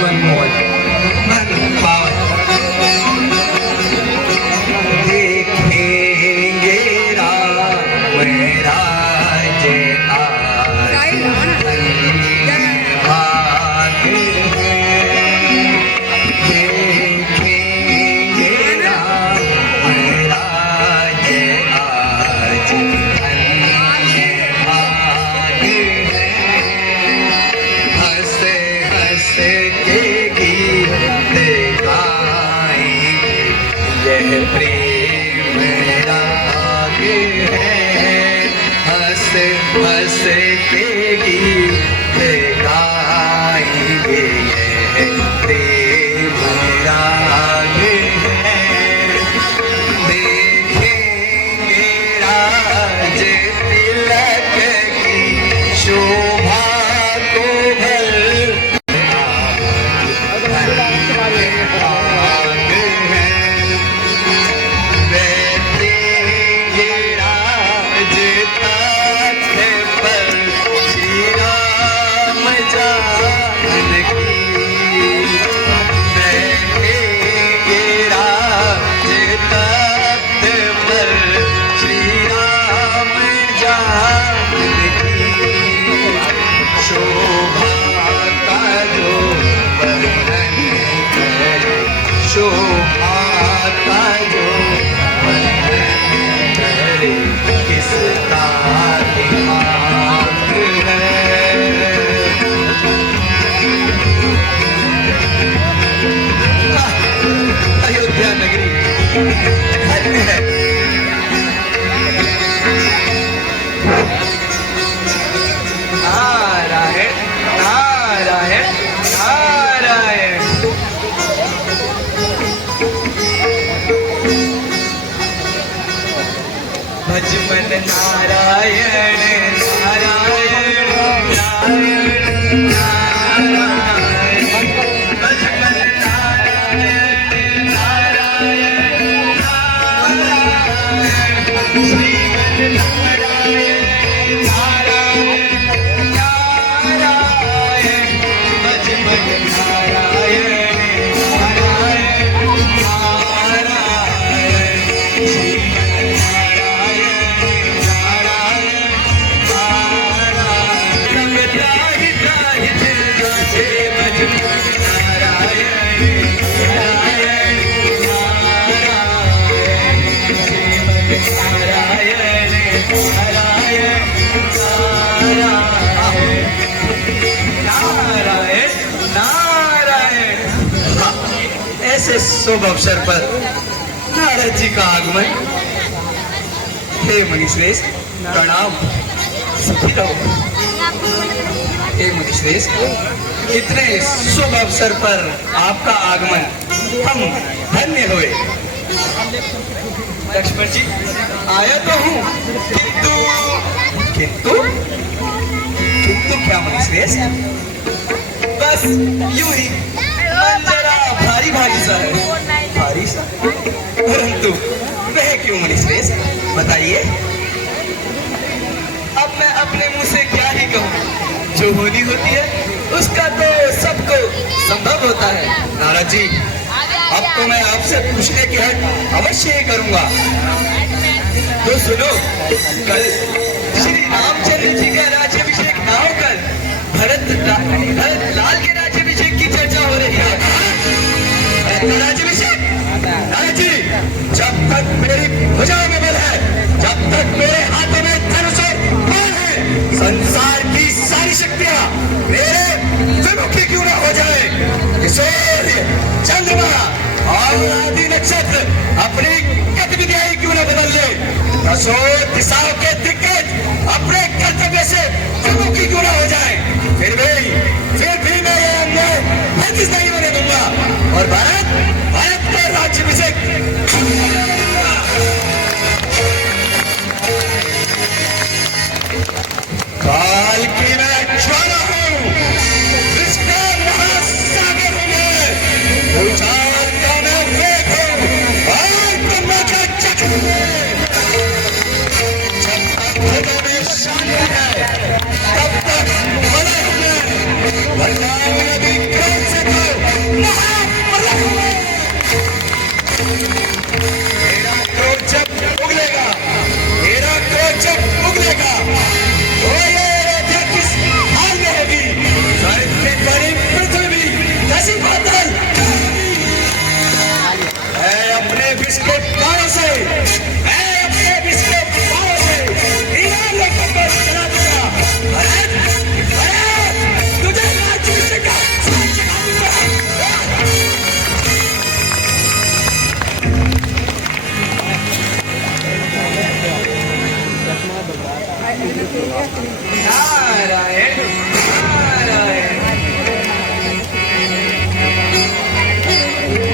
One more. देखेंगे राम राज आज भाग है। देखेंगे राम राज आज भाग है। हंस हंस के गीत गाएंगे यह प्रेम राग है। हंस हंस के गीत गाएंगे यह प्रेम राग है। देखेंगे राज तिलक की शोभा को भर अयोध्या नगरी धन्य है। नारायण नारायण नारायण। भज मन नारायण नारायण नारायण नारायण। भज मन नारायण नारायण नारायण। श्रीमन नारायण नारायण नारायण। भज मन नारायण नारायण नारायण। श्रीमन नारायण नारायण। ऐसे शुभ अवसर पर नारद जी का आगमन। हे मुनिश्रेष्ठ प्रणाम, सुखी रहो। हे मुनिश्रेष्ठ, इतने शुभ अवसर पर आपका आगमन हम धन्य हुए। लक्ष्मण जी आया तो हूँ, किंतु किंतु किंतु क्या मुनिश्रेष्ठ? बस यूं ही मन जरा भारी भारी सा है। भारी सा? परंतु वह क्यों मुनिश्रेष्ठ, बताइए। अब मैं अपने मुंह से क्या ही कहूँ, जो होनी होती है उसका तो सबको संभव होता है। नारद जी अब तो मैं आपसे पूछने की हट अवश्य ही करूंगा। तो सुनो, कल श्री रामचंद्र जी का राज्याभिषेक ना होकर भरत लाल के राज्याभिषेक की चर्चा हो रही है। राज्याभिषेक नारद जी, जब तक मेरी भुजाओं में बल है, जब तक मेरे हाथों में धनुष और बाण है, संसार की सारी शक्तियां मेरे विमुखी क्यों ना हो जाए। सूर्य चंद्रमा और आदि नक्षत्र अपनी गतिविधियां क्यों न बदल ले। दसों दिशाओं के दिग्गज अपने कर्तव्य से विमुखी क्यों न हो जाए। फिर भी मैं ये अन्याय हरगिज़ नहीं होने दूंगा और भारत को राज्य से मैं अपने विश्व पाव से ईरान लोगों को चला दूंगा। भरत, भरत, तुझे राज्य से का साथ चढ़ा दूंगा। नारायण नारायण।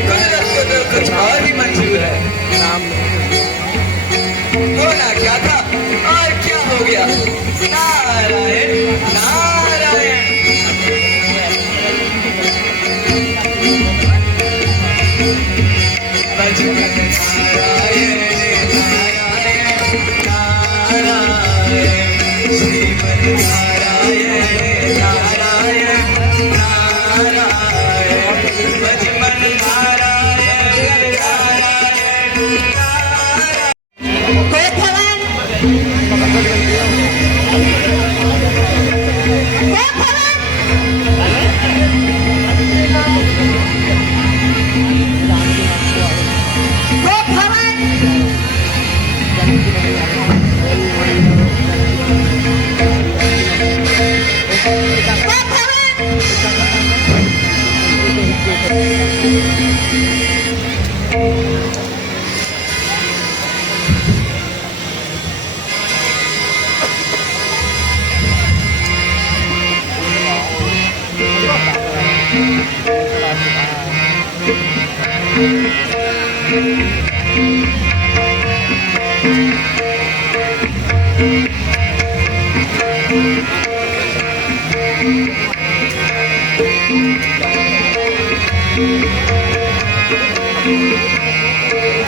कुदरत को तो कुछ और ही मंजूर है। होना क्या था और क्या हो गया। नारायण नारायण। भजन नारायण नारायण नारायण। श्रीमन नारायण नारायण नारायण। भजन नारायण नारायण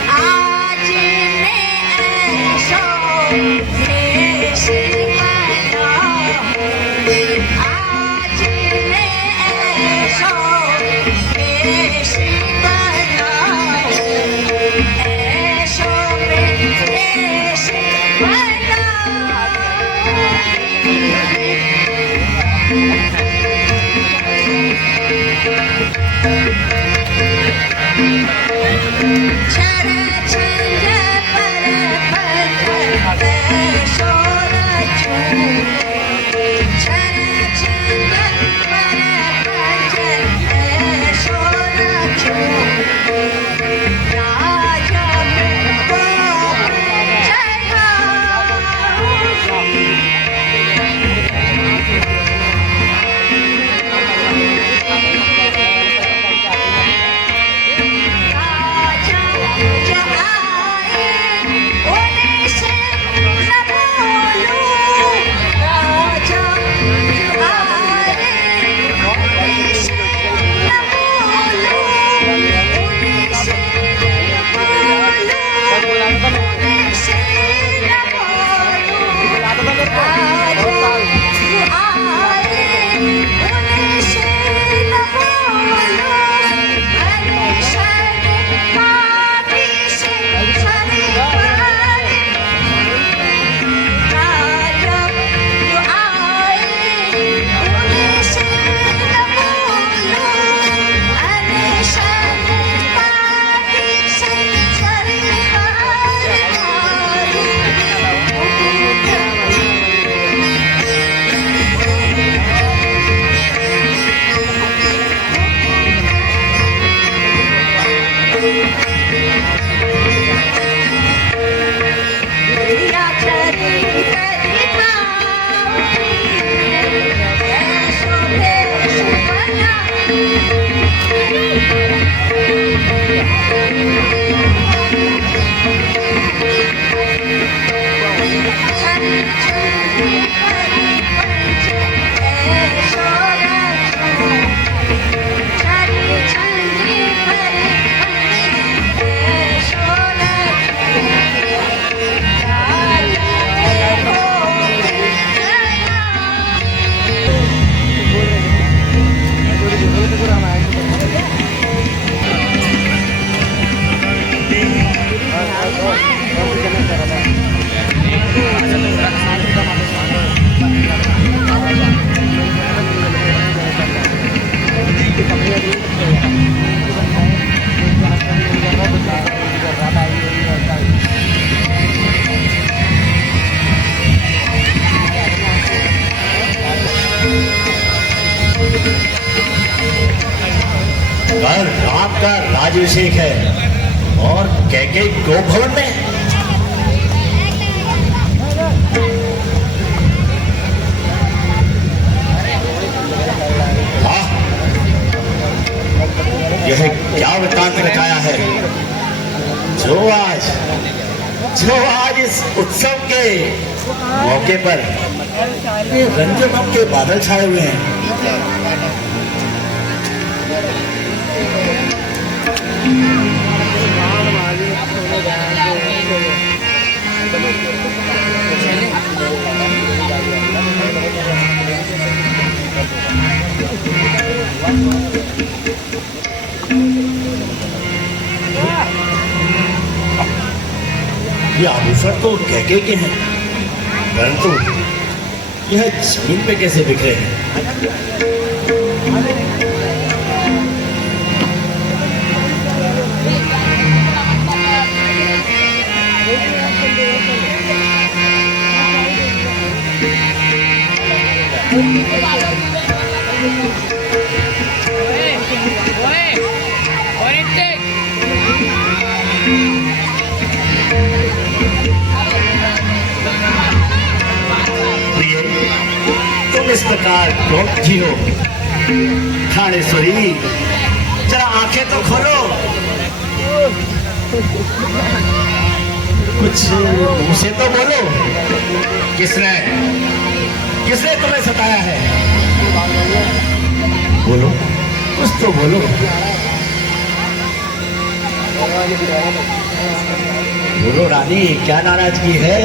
आज मैं ऐशो देश बना हूँ। आज मैं ऐशो देश बना हूँ। ऐशो में देश बना चर चंद पर पथ ऐशो रचूं। चर चंद पर पथ ऐशो रचूं। राजा में गोप चढ़ाऊं। राजा राज्याभिषेक है और कैकेयी गो भवन में। यह क्या वृतांत रचाया है जो आज इस उत्सव के मौके पर रंजनों के बादल छाए हुए हैं। ये आभूषण तो कैकेयी के हैं, परंतु यह जमीन पे कैसे बिखरे हैं? तुम इस प्रकार क्रोध जी हो थानेश्वरी, जरा आंखें तो खोलो, कुछ मुंह से तो बोलो। किसने तुम्हें सताया है? बोलो, कुछ तो बोलो। बोलो रानी, क्या नाराजगी है?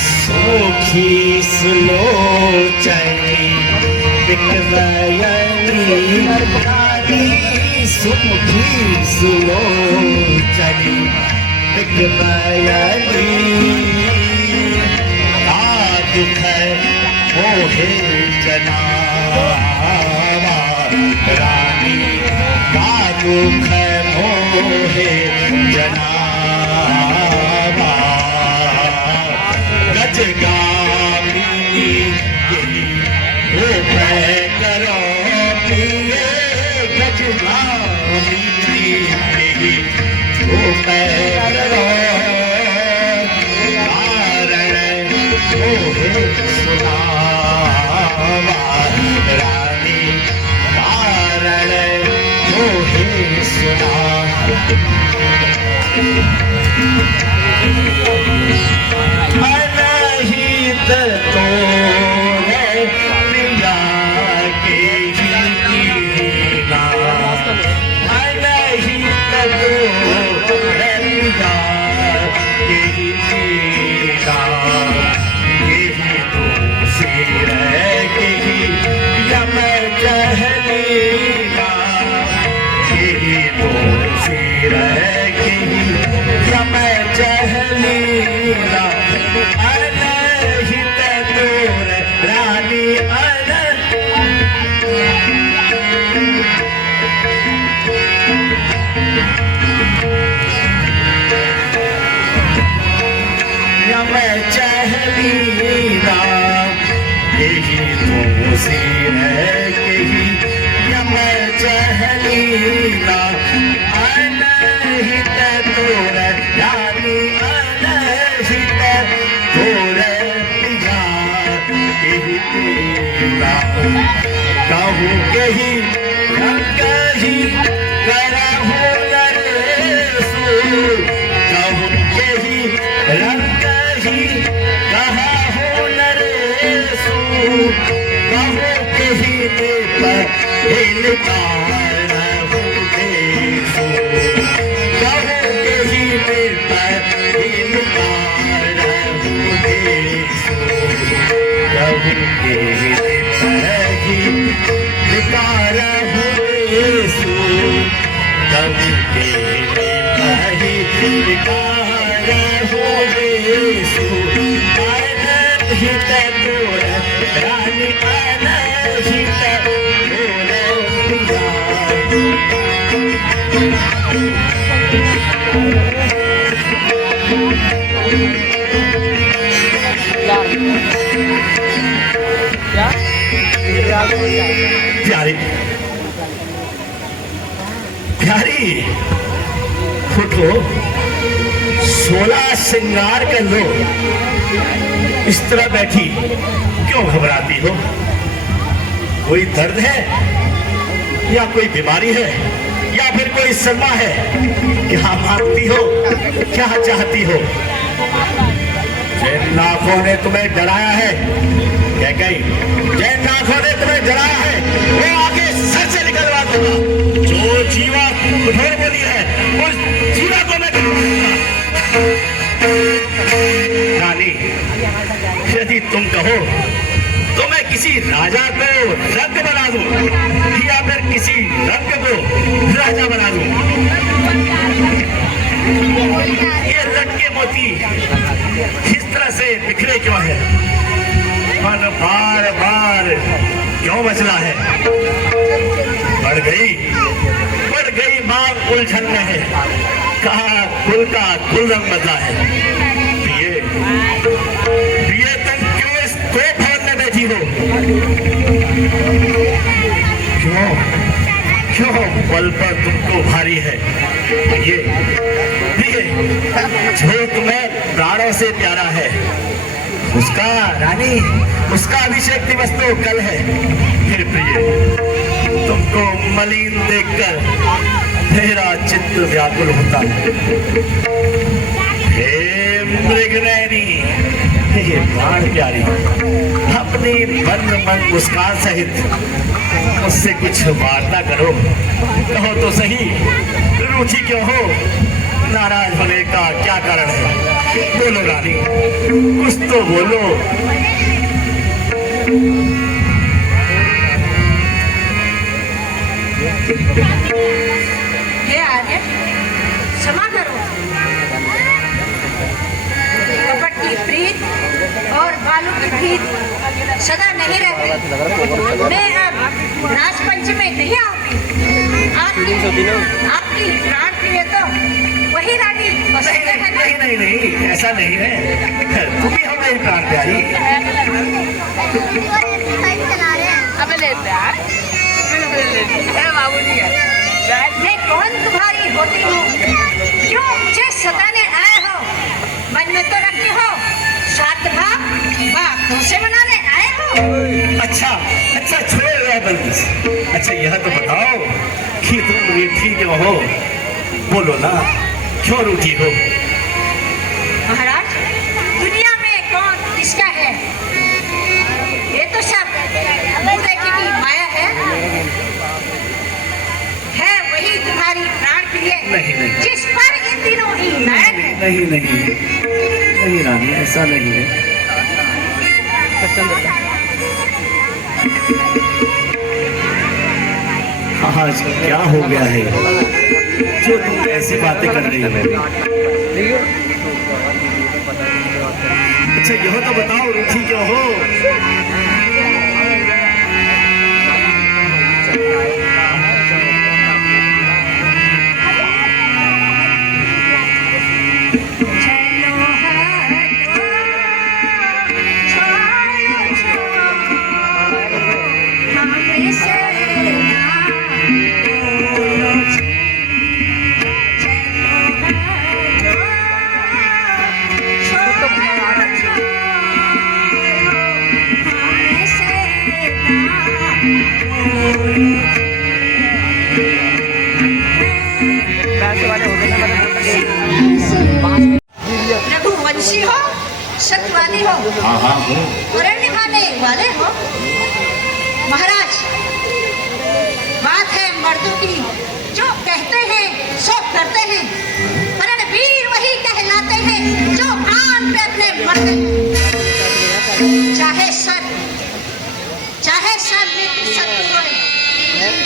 सुखी सुलोचनी बिकवयनी रानी, सुखी सुलोचनी बिकवयनी, दुख मोहे जनावा रानी, का दुख मोहे जनावा। गजगामिनी यही उपाय करो पिए, गजगामिनी यही उपाय करो, सुनावा रानी, कारण मोहे सुना। अनहित तो प्रिया के ही कीना, अनहित तो प्रिया के ही कीना, कहूँ कहीं कहीं करा हो नरेशु, कहूँ कहीं रंग ही कहा हो नरेशु, कहूँ कहीं पर इनकार हो देशु, कहूँ कहीं पर इनकार हो देशु, कहूँ कहीं विकार हुए सो, कभी के विकार हुए सो, अनहित तोर रानी, अनहित तोर प्रिया। प्यारी प्यारी उठो, 16 श्रृंगार कर लो। इस तरह बैठी क्यों घबराती हो? कोई दर्द है या कोई बीमारी है या फिर कोई सदमा है? क्या मांगती हो, क्या चाहती हो? जैन नाथों ने तुम्हें डराया है, क्या कही? जैन नाथों ने तुम्हें डराया है, वो आगे सर से निकलवा दूंगा। जो जीवा कठोर बोली है उस जीवा को मैं रानी, यदि तुम कहो तो मैं किसी राजा को रंग बना दूं या फिर किसी रंग को राजा बना दूं। ये लटके मोती इस तरह से बिखरे क्यों है? मन बार बार क्यों मचला है? बढ़ गई मांग उलझन में है। कहा कुल का कुल रंग बदला है। प्रिय तुम क्यों इस दो भवन में बैठी हो? क्यों बल पर तुमको भारी है? ये जो तुम्हें प्राणों से प्यारा है, उसका रानी, उसका अभिषेक दिवस तो कल है। फिर प्रिय तुमको मलिन देखकर मेरा चित्त व्याकुल होता है। हे मृगनयनी, हे प्राण प्यारी, अपनी मन मुस्कान सहित मुझसे कुछ वार्ता करो। कहो तो सही, रूठी क्यों हो? नाराज होने का क्या कारण है? बोलो रानी, कुछ तो बोलो। हे आर्य, क्षमा करो। कपट की प्रीत और बालू की प्रीत सदा नहीं रहती। मैं अब राजपंच में नहीं आऊंगी। आपकी प्राण प्रिय तो वही रानी पसंद है ना? नहीं, ऐसा नहीं है। तुम ही हमारी प्राण प्यारी। अब लेते हैं बाबूजी। मैं कौन तुम्हारी होती हूँ? क्यों मुझे सताने आए हो? मन में तो रखते हो सात भाग से मनाने आए हो। अच्छा छोड़ रहा बल्कि। अच्छा यह तो बताओ कि तुम रूठी क्यों हो? बोलो ना, क्यों रूठी हो? महाराज, दुनिया में कौन किसका है? ये तो सब उदय की माया है वही तुम्हारी प्राण प्रिय, नहीं जिस पर इन दिनों ही नायक है। नहीं रानी, ऐसा नहीं है। आज क्या हो गया है जो तुम ऐसी बातें कर रही हो? अच्छा यह तो बताओ, रूठी क्यों हो? रघुवंशी हो, सत्यवादी हो, पुराण निभाने वाले हो। महाराज, बात है मर्दों की, जो कहते हैं सो करते हैं। रणवीर वही कहलाते हैं जो प्राण पे अपने मरते हैं। चाहे सब मित्र शत्रु होए,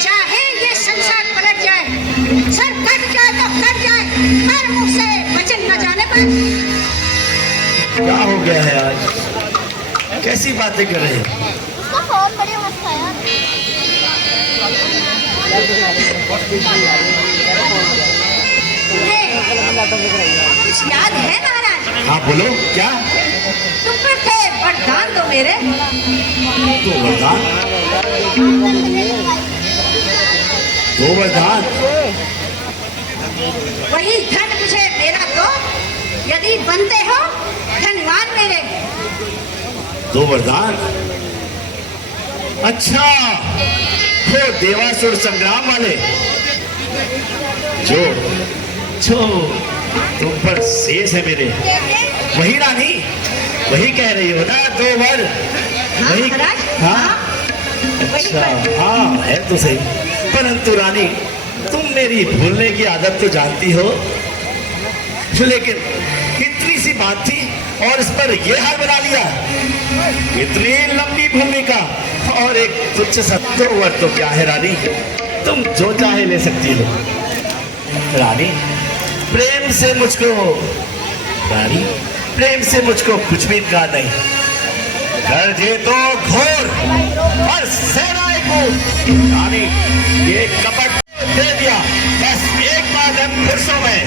चाहे ये संसार पलट जाए, सर कट जाए तो कट जाए, पर मुंह से वचन न जाने पर। क्या हो गया है आज? कैसी बातें कर रहे हैं? उसका फोन बड़ी मस्त है यार। हाँ बोलो क्या? तुम पर थे वरदान तो मेरे। तो वरदान? दो वरदान? वही धन मुझे मेरा दो, यदि बनते हो धनवान मेरे। दो वरदान? अच्छा, वो देवासुर संग्राम वाले जो जो तुम पर शेष है मेरे, वही रानी, वही कह रही हो ना? दो वर हाँ, वही? महाराज, हाँ अच्छा, हाँ है तो सही, परंतु रानी तुम मेरी भूलने की आदत तो जानती हो, लेकिन इतनी सी बात थी और इस पर यह हाल बना लिया। इतनी लंबी भूमिका और एक तुच्छ सा दो वर तो क्या है रानी, तुम जो चाहे ले सकती हो। रानी प्रेम से मुझको, रानी प्रेम से मुझको कुछ भी इनकार नहीं, गर्जे तो घोर और सेनाएं को रानी ये कपट दे दिया, बस एक बात है पुरुषों में।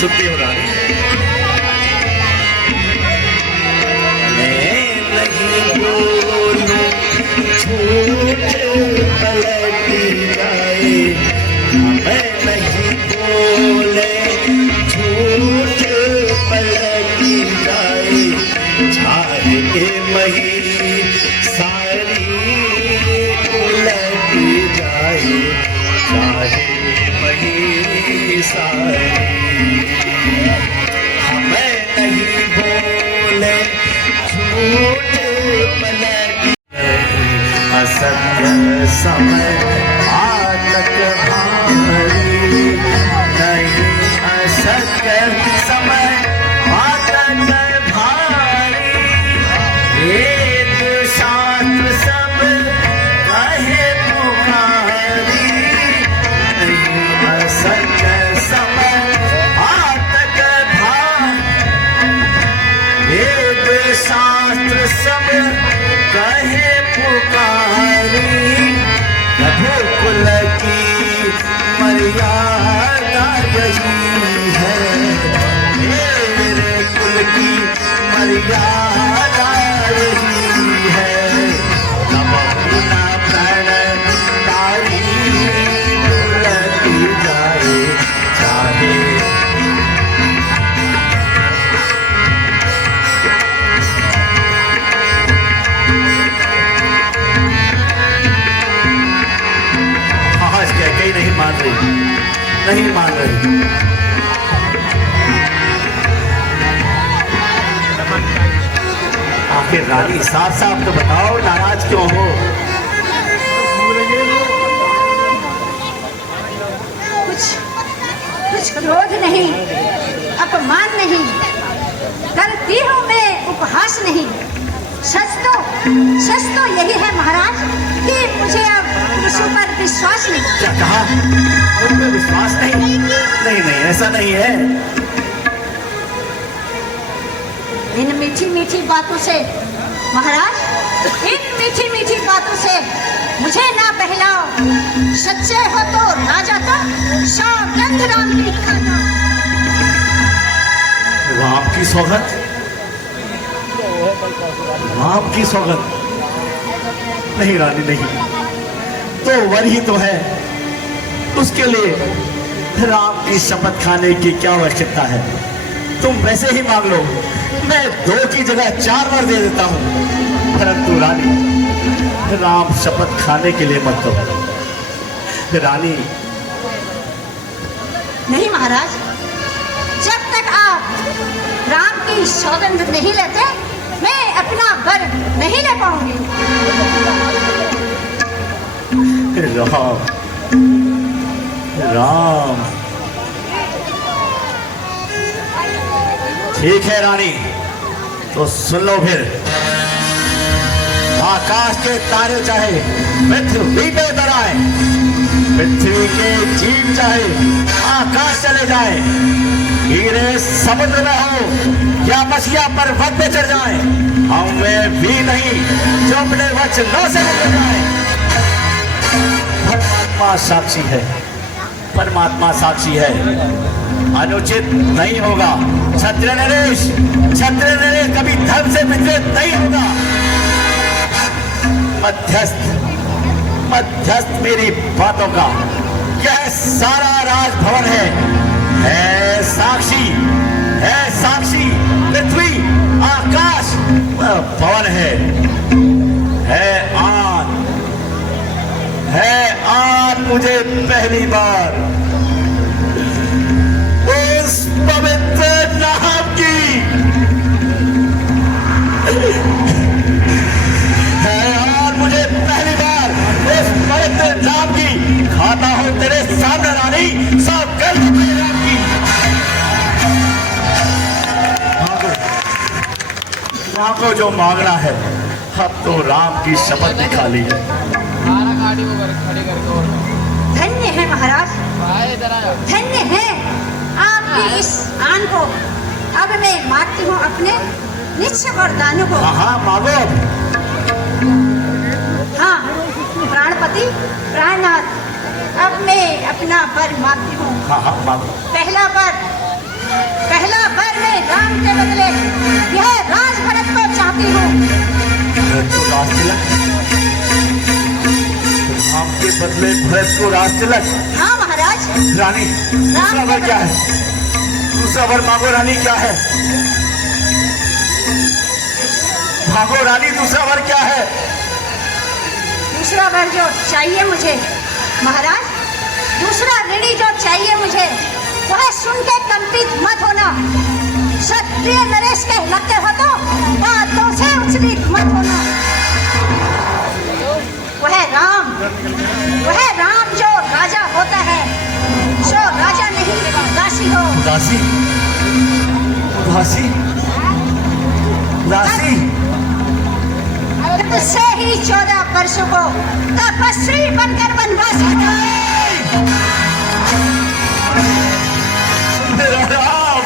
सुनती हो रानी? मैं नहीं बोलूं झूठ पलट जाए, मैं नहीं बोले झूठ पलट जाए, चाहे मही सारी उलट जाए, चाहे मही सारी। मैं नहीं बोले झूठ पलट, असत्य समय आतक भारी, नहीं असत्य समय आतक भारी, वेद शास्त्र सब कहे पुकारी, नहीं असत्य समय शास्त्र सब कहे पुकारी, रघुकुल की मर्यादा यही है, मेरे कुल की मर्यादा यही है, नमो ना प्रण तारी उलट जाए, चाहे नहीं मान रही, नहीं मान रही। आखिर रानी साफ साफ तो बताओ, नाराज क्यों हो? कुछ क्रोध नहीं, अपमान नहीं, करती हूँ मैं उपहास नहीं। सच तो यही है महाराज कि मुझे अब यीशु पर विश्वास नहीं। क्या कहा? उन पर विश्वास नहीं? नहीं नहीं, ऐसा नहीं है। इन मीठी मीठी बातों से महाराज, इन मीठी मीठी बातों से मुझे ना बहलाओ। सच्चे हो तो राजा तो सौगंध राम की खाना। राम की सौगंध? राम की सौगंध? नहीं रानी नहीं, तो वर ही तो है, उसके लिए राम की शपथ खाने की क्या आवश्यकता है? तुम वैसे ही मांग लो, मैं 2 की जगह 4 बार दे देता हूं, परंतु रानी राम शपथ खाने के लिए मत दो। रानी नहीं महाराज, जब तक आप राम की सौगंध नहीं लेते मैं अपना वर नहीं ले पाऊंगी। राम राम, ठीक है रानी, तो सुन लो फिर। आकाश के तारे चाहे पृथ्वी पे उतर आए, पृथ्वी के जीव चाहे आकाश चले जाए, हीरे समुद्र में हो या मछलियां पर्वत पे चढ़ जाए, हमें भी नहीं जो अपने वचनों से निकल जाए। परमात्मा साक्षी है, परमात्मा साक्षी है, अनुचित नहीं होगा। क्षत्रिय नरेश कभी धर्म से विचलित नहीं होगा। मध्यस्थ मेरी बातों का यह सारा राजभवन है साक्षी, है साक्षी। पृथ्वी आकाश भवन है आन मुझे पहली बार उस पवित्र नाम की है, और मुझे पहली बार उस पवित्र नाम की खाता हूं तेरे सामने रानी, सब कर मेरे नाम की। मांगो जो मांगना है, अब तो राम की शपथ निखा ली है। धन्य है महाराज, धन्य है आपकी इस आन को। अब मैं मांगती हूँ अपने निश्चय वरदानों को। हाँ मांगो। हाँ प्राणपति प्राणनाथ, अब मैं अपना वर मांगती हूँ। हाँ मांगो। पहला वर मैं राम के बदले यह राज भरत को चाहती हूँ। तो राज तिलक, राम के बदले भरत को राज तिलक। हाँ महाराज। रानी दूसरा वर क्या है? दूसरा वर मांगो रानी, क्या है? मांगो रानी, दूसरा वर क्या है? दूसरा वर जो चाहिए मुझे महाराज, दूसरा ऋणी जो चाहिए मुझे, वह सुन के कंपित मत होना। क्षत्रिय नरेश कहलाते हो तो बातों से उछलित मत होना। वह राम जो राजा होता है, जो राजा नहीं दासी हो। दासी? दासी? दासी? से ही 14 वर्षों को तपस्वी बनकर वनवास किया। मेरा राम,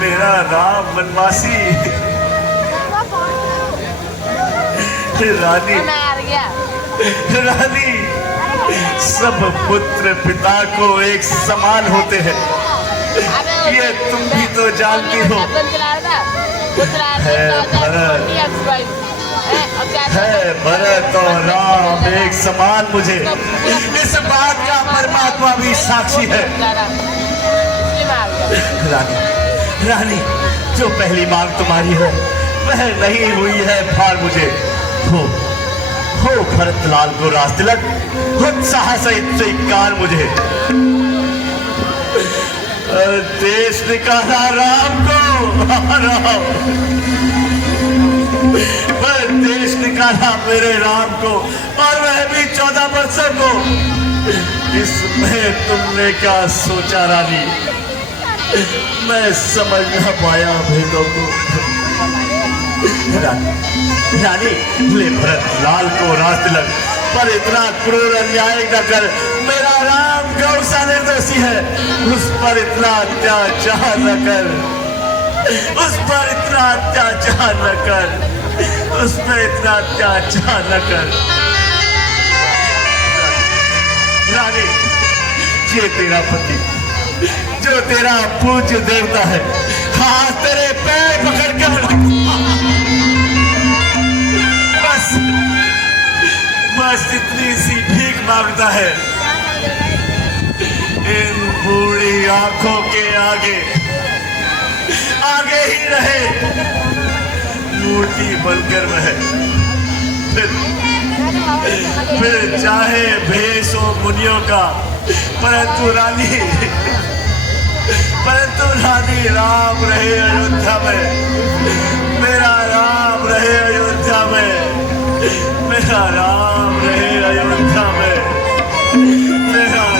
मेरा राम वनवासी। रानी, रानी, सब पुत्र पिता को एक समान होते हैं, ये तुम भी तो जानती हो। है भरत और राम एक समान मुझे, इस बात का परमात्मा भी साक्षी है। रानी, रानी, जो पहली मांग तुम्हारी है वह नहीं हुई है भार मुझे। हो भरत लाल को राज तिलक, उत्साह सहित स्वीकार मुझे। देश निकाला राम को, राम, देश निकाला मेरे राम को, और वह भी 14 वर्षों को। इसमें तुमने क्या सोचा रानी? मैं समझ न पाया भेदों को। रानी, ले भरत लाल को राज तिलक, पर इतना क्रूर अन्याय न कर। मेरा राम गौसा निर्दोषी है, उस पर इतना अत्याचार न कर, उस पर इतना अत्याचार न कर, उस पर इतना अत्याचार न कर। रानी, ये तेरा पति जो तेरा पूज्य देवता है, हाँ तेरे पैर पकड़कर बस इतनी सी भीख मांगता है। इन बूढ़ी आंखों के आगे ही रहे, मूर्ति बनकर वह फिर चाहे भेष हो मुनियों का, परंतु रानी राम रहे अयोध्या में, मेरा राम रहे अयोध्या अयोध्या में, मेरा राम रहे अयोध्या में, मेरा